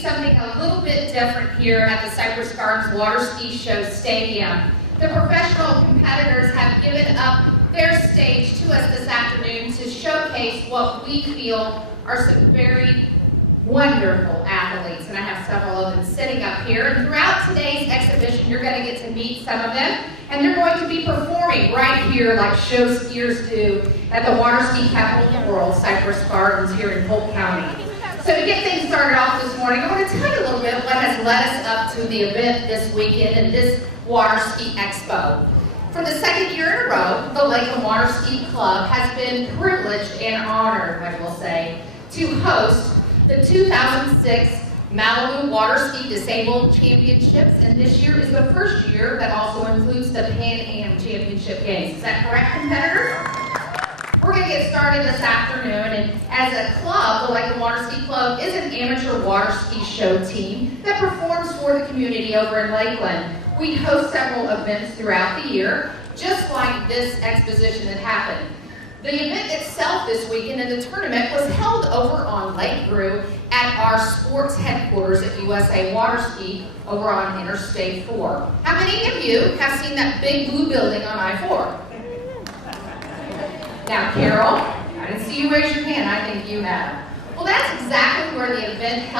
something a little bit different here at the Cypress Gardens Water Ski Show Stadium. The professional competitors have given up their stage to us this afternoon to showcase what we feel are some very wonderful athletes, and I have several of them sitting up here. And throughout today's exhibition, you're going to get to meet some of them, and they're going to be performing right here like show skiers do at the water ski capital of the world, Cypress Gardens here in Polk County. So to get things started off this morning, I want to tell you a little bit what has led us up to the event this weekend and this Water Ski Expo. For the second year in a row, the Lakeland Water Ski Club has been privileged and honored, I will say, to host the 2006 Malibu Water Ski Disabled Championships, and this year is the first year that also includes the Pan Am Championship Games. Is that correct, competitors? We're going to get started this afternoon, and as a club, the Lakeland Water Ski Club is an amateur water ski show team that performs for the community over in Lakeland. We host several events throughout the year, just like this exposition that happened. The event itself this weekend and the tournament was held over on Lake Brew at our sports headquarters at USA Water Ski over on Interstate 4. How many of you have seen that big blue building on I-4? Now, Carol, I didn't see you raise your hand. I think you have. Well, that's exactly where the event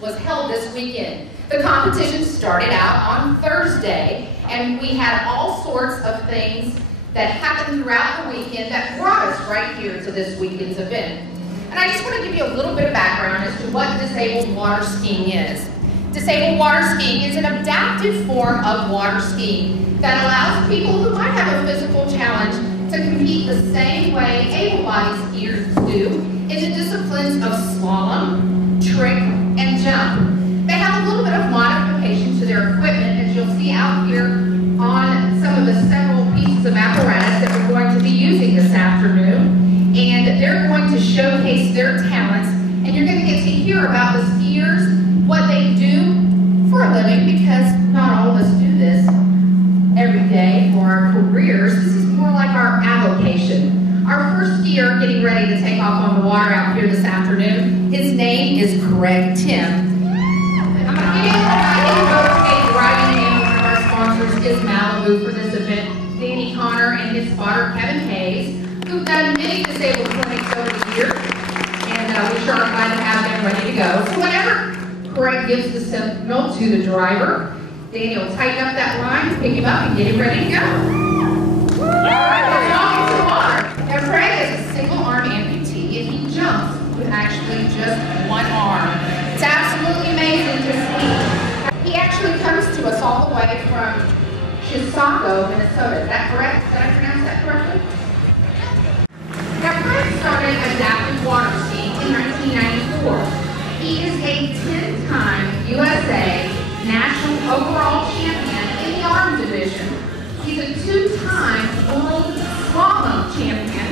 was held this weekend. The competition started out on Thursday, and we had all sorts of things that happened throughout the weekend that brought us right here to this weekend's event. And I just want to give you a little bit of background as to what disabled water skiing is. Disabled water skiing is an adaptive form of water skiing that allows people who might have a physical challenge to compete the same way able-bodied skiers do in the disciplines of slalom, trick, and jump. They have a little bit of modification to their equipment, as you'll see out here on some of the several pieces of apparatus that we're going to be using this afternoon. And they're going to showcase their talents, and you're going to get to hear about the skiers, what they do for a living, because not all of us do this every day for our careers. This is more like our avocation. Our first skier getting ready to take off on the water out here this afternoon, his name is Craig Tim. I'm going to give you a driving name. One of our sponsors is Malibu for this event, Danny Connor and his spotter Kevin Hayes, who've done many disabled clinics over the years, and we sure are glad to have them ready to go. So whenever Craig gives the signal to the driver, Danny will tighten up that line, pick him up, and get him ready to go. Alright, let's walk into the water. Now, Craig is a single-arm amputee, and he jumps with actually just one arm. It's absolutely amazing to see. He actually comes to us all the way from Chisago, Minnesota. Is that correct? Did I pronounce that correctly? Now, Craig started adaptive water skiing in 1994. He is a 10-time USA National Overall Champion in the arm division. He's a 2-time World Slalom Champion,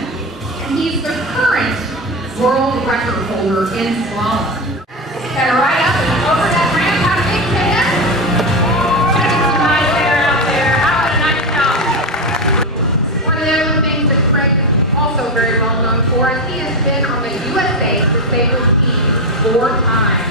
and he's the current world record holder in slalom. Better right up and over that ramp. How big can It's nice there out there. How about a nice job? One of the other things that Craig is also very well known for is he has been on the USA Disabled team 4 times.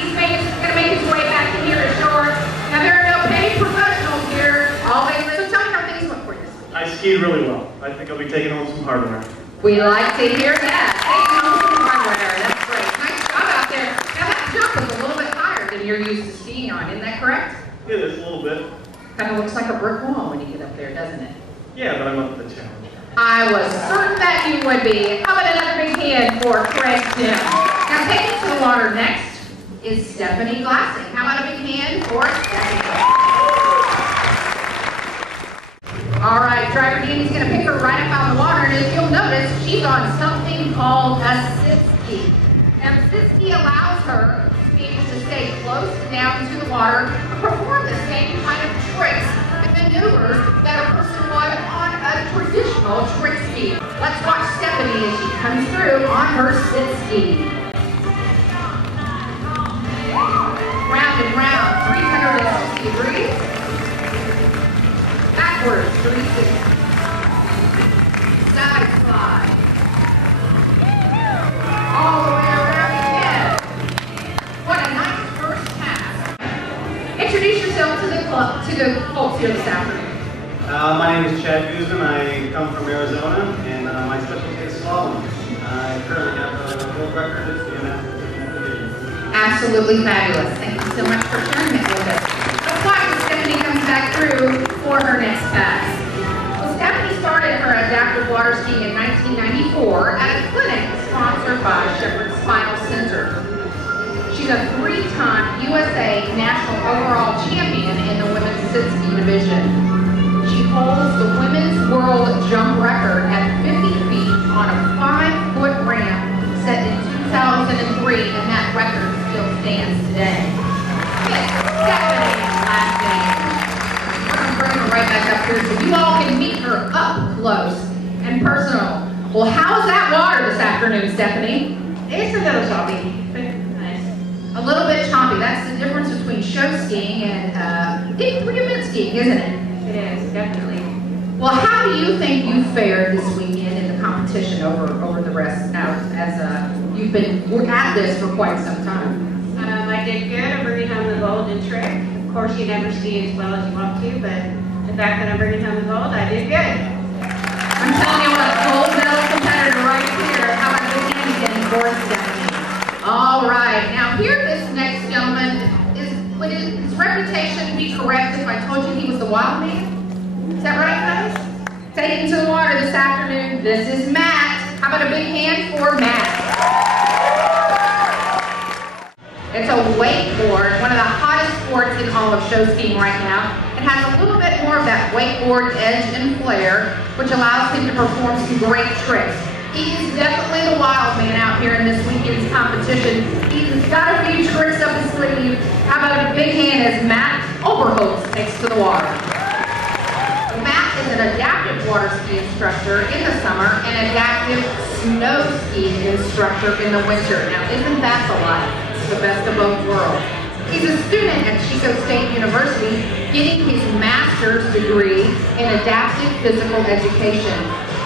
He's going to make his way back in here to shore. Now, there are no paid professionals here. So tell me how things went for you this week. I skied really well. I think I'll be taking home some hardware. We like to hear that. Taking home some hardware. That's great. Nice job out there. Now, that jump is a little bit higher than you're used to skiing on. Isn't that correct? It is a little bit. Kind of looks like a brick wall when you get up there, doesn't it? Yeah, but I'm up to the challenge. I was certain that you would be. How about another big hand for Craig Tim? Now, taking to the water next is Stephanie Glassing. How about a big hand for Stephanie? All right, driver Danny's going to pick her right up out of the water, and as you'll notice, she's on something called a sit ski. Now, the sit ski allows her to be able to stay close down to the water and perform the same kind of tricks and maneuvers that a person would on a traditional trick ski. Let's watch Stephanie as she comes through on her sit ski. Round and round, 360 degrees. Backwards, 360. Side slide. All the way around again. What a nice folks here this afternoon? My name is Chad Guzman. I come from Arizona, and my specialty is slalom. I currently have a world record at the division. Absolutely fabulous. Thank you so much for sharing that with us. Let's watch as Stephanie comes back through for her next pass. Well, Stephanie started her adaptive water skiing in 1994 at a clinic sponsored by Shepherd's Spinal Center. She's a three-time USA National Overall Champion in the women's sit-ski division. She holds the women's world jump record at 50 feet on a 5-foot ramp set in 2003, and that record still stands today. It's Stephanie's last name. We're going to bring her right back up here so you all can meet her up close and personal. Well, how's that water this afternoon, Stephanie? It's a little choppy, but nice. A little bit choppy. That's the difference between show skiing and three-event skiing, isn't it? It is, definitely. Well, how do you think you fared this weekend in the competition over the rest now, as you've been at this for quite some time? I did good. I'm bringing home the gold in trick. Of course, you never ski as well as you want to, but the fact that I'm bringing home the gold, I did good. I'm telling you what, gold medal competitor right here. How about the hand getting for Stephanie? All right, now here this next gentleman would his reputation be correct if I told you he was the wild man? Is that right, guys? Taking to the water this afternoon, this is Matt. How about a big hand for Matt? It's a wakeboard, one of the hottest sports in all of show skiing right now. It has a little bit more of that wakeboard edge and flair, which allows him to perform some great tricks. He is definitely the wild man out here in this weekend's competition. He's got a few tricks up his sleeve. How about a big hand as Matt Oberholtz takes to the water. Matt is an adaptive water ski instructor in the summer and adaptive snow ski instructor in the winter. Now, isn't that the life? It's the best of both worlds. He's a student at Chico State University getting his master's degree in adaptive physical education.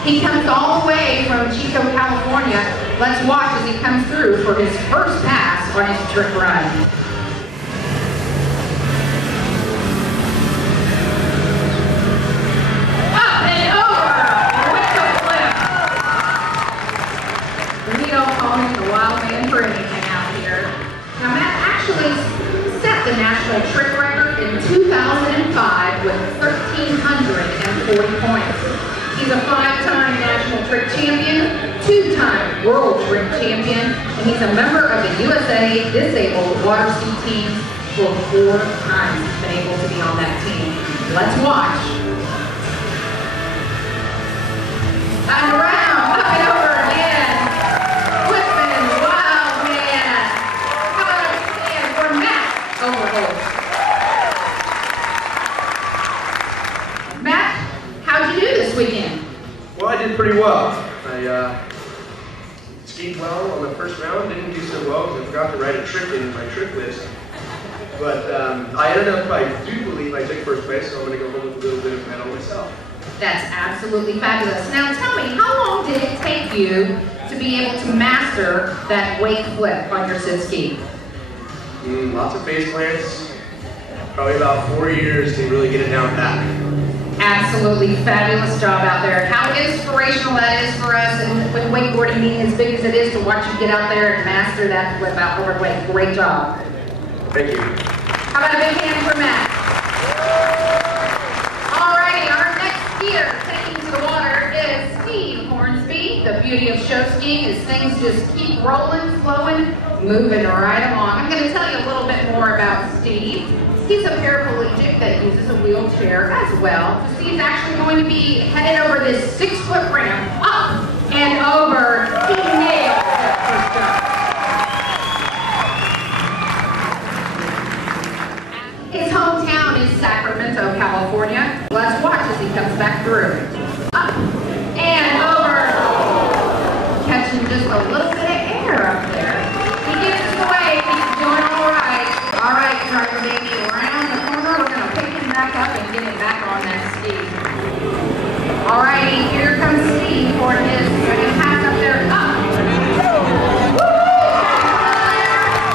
He comes all the way from Chico, California. Let's watch as he comes through for his first pass on his trick run. Up and over with the flip. We don't call him the wild man for anything out here. Now Matt actually set the national trick record in 2005 with 1,340 points. He's a 5-time national trick champion, 2-time world trick champion, and he's a member of the USA Disabled Water Ski Team for 4 times. He's been able to be on that team. Let's watch. And around, up and over again. Whitman, wild man. How about a stand for Matt Overholt? Matt, how'd you do this weekend? Well, I did pretty well. I skied well on the first round, didn't do so well because I forgot to write a trick in my trick list. But I ended up, I do believe I took first place, so I'm going to go home with a little bit of medal myself. That's absolutely fabulous. Now tell me, how long did it take you to be able to master that wake flip on your sit ski? Lots of face plants. Probably about 4 years to really get it down pat. Absolutely fabulous job out there. How inspirational that is for us, and with wakeboarding being as big as it is, to watch you get out there and master that flip out over wake. Great job. Thank you. How about a big hand for Matt? Alrighty, our next skier taking to the water is Steve Hornsby. The beauty of show skiing is things just keep rolling, flowing, moving right along. I'm going to tell you a little bit more about Steve. He's a paraplegic that uses a wheelchair as well. Steve's actually going to be headed over this 6-foot ramp, up and over. He nailed that first jump. His hometown is Sacramento, California. Let's watch as he comes back through. Up and over. Catching just a little bit of air up there. He gives us away. He's doing all right. All right, driver baby. Around the corner, we're going to pick him back up and get him back on that ski. All righty, here comes Steve for his second pass up there. Up. Woo!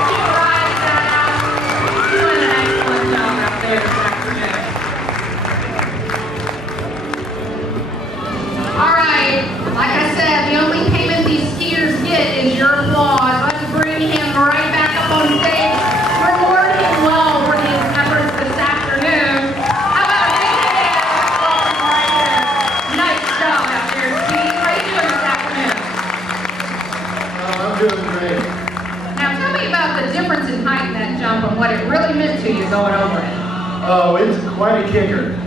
Keep riding that out. Doing an excellent job out there this afternoon. that jump and what it really meant to you going over it? Oh, it's quite a kicker.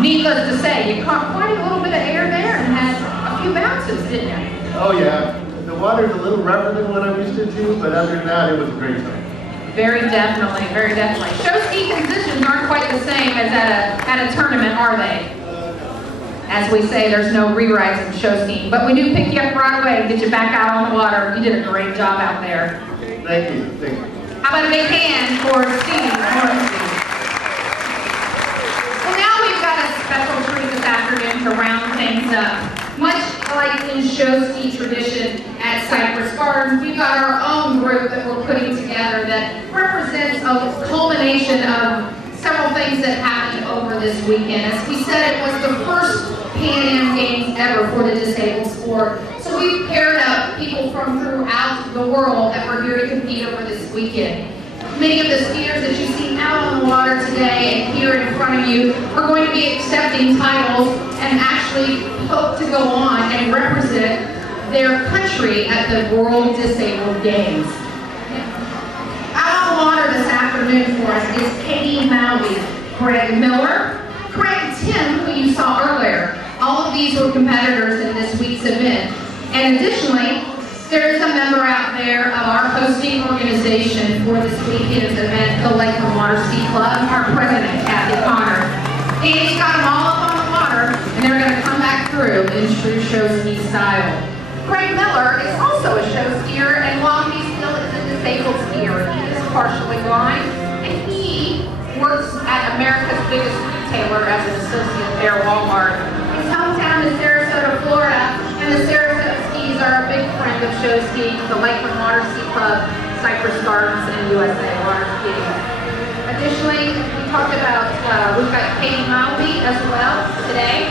Needless to say, you caught quite a little bit of air there and had a few bounces, didn't you? Oh yeah, the water's a little rougher than what I'm used to, but other than that, it was a great time. Very definitely, very definitely. Show ski conditions aren't quite the same as at a tournament, are they? As we say, there's no rewrites in show skiing, but we do pick you up right away and get you back out on the water. You did a great job out there. Thank you, thank you. How about a big hand for Steve Morrissey? Well, now we've got a special treat this afternoon to round things up. Much like in show ski tradition at Cypress Gardens, we've got our own group that we're putting together that represents a culmination of several things that happened over this weekend. As we said, it was the first Pan Am Games ever for the disabled sport. So we've paired up people from throughout the world that were here to compete over this weekend. Many of the skiers that you see out on the water today and here in front of you are going to be accepting titles and actually hope to go on and represent their country at the World Disabled Games. Out on the water this afternoon for us is Katie Maui, Greg Miller, Craig Tim, who you saw earlier. All of these were competitors in this week's event. And additionally, there is a member out there of our hosting organization for this weekend's event, the Lakeland Water Ski Club, our president, Kathy Connor. Andy's got them all up on the water, and they're going to come back through in true show ski style. Craig Miller is also a show skier, and while he still is a disabled skier, he is partially blind, and he works at America's biggest retailer as an associate there at Walmart. His hometown is Sarasota, Florida, and the Sarasota skis are a big friend of show skiing, the Lakeland Water Ski Club, Cypress Gardens, and USA Water Skiing. Additionally, we talked about, we've got Katie Maui as well today.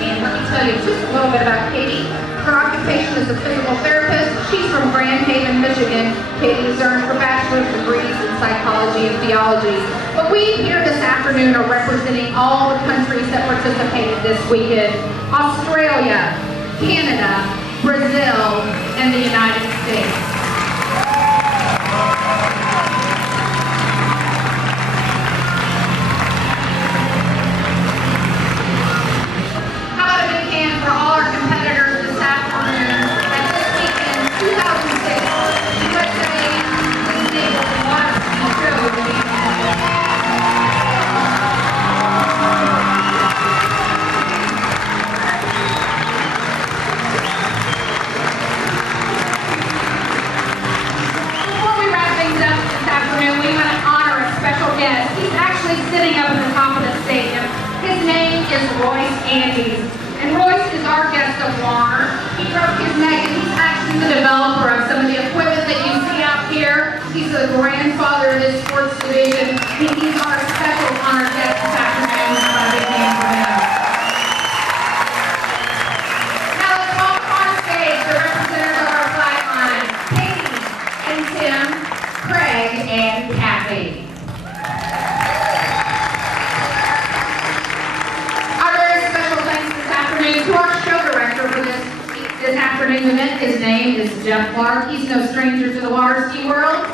And let me tell you just a little bit about Katie. Her occupation is a physical therapist. She's from Grand Haven, Michigan. Katie has earned her bachelor's degrees in psychology and theology. But we here this afternoon are representing all the countries that participated this weekend. Australia, Canada, Brazil, and the United States. How about a big hand for all our competitors this afternoon at this weekend 2006 USA Disabled Water Ski Show. We want to honor a special guest. He's actually sitting up at the top of the stadium. His name is Royce Andes. And Royce is our guest of honor. He broke his neck and he's actually the developer of some of the equipment that you see out here. He's the grandfather of this sports division. He's our special honored guest this afternoon. How about a big hand for him? Now let's welcome on stage the representatives of our flag line, Katie and Tim, Craig and Kathy. Our very special thanks this afternoon to our show director for this afternoon's event. His name is Jeff Clark. He's no stranger to the water ski world.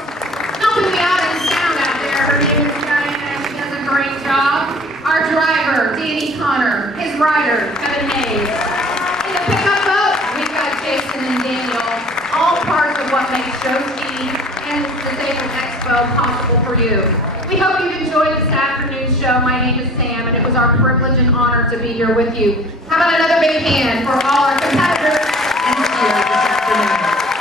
Helping me out in sound out there, her name is Diana. She does a great job. Our driver, Danny Connor. His rider, Kevin Hayes. In the pickup boat, we've got Jason and Daniel. All parts of what makes show skiing and the Disabled Expo possible for you. We hope you've enjoyed this afternoon's show. My name is Sam, and it was our privilege and honor to be here with you. How about another big hand for all our competitors and skiers this afternoon?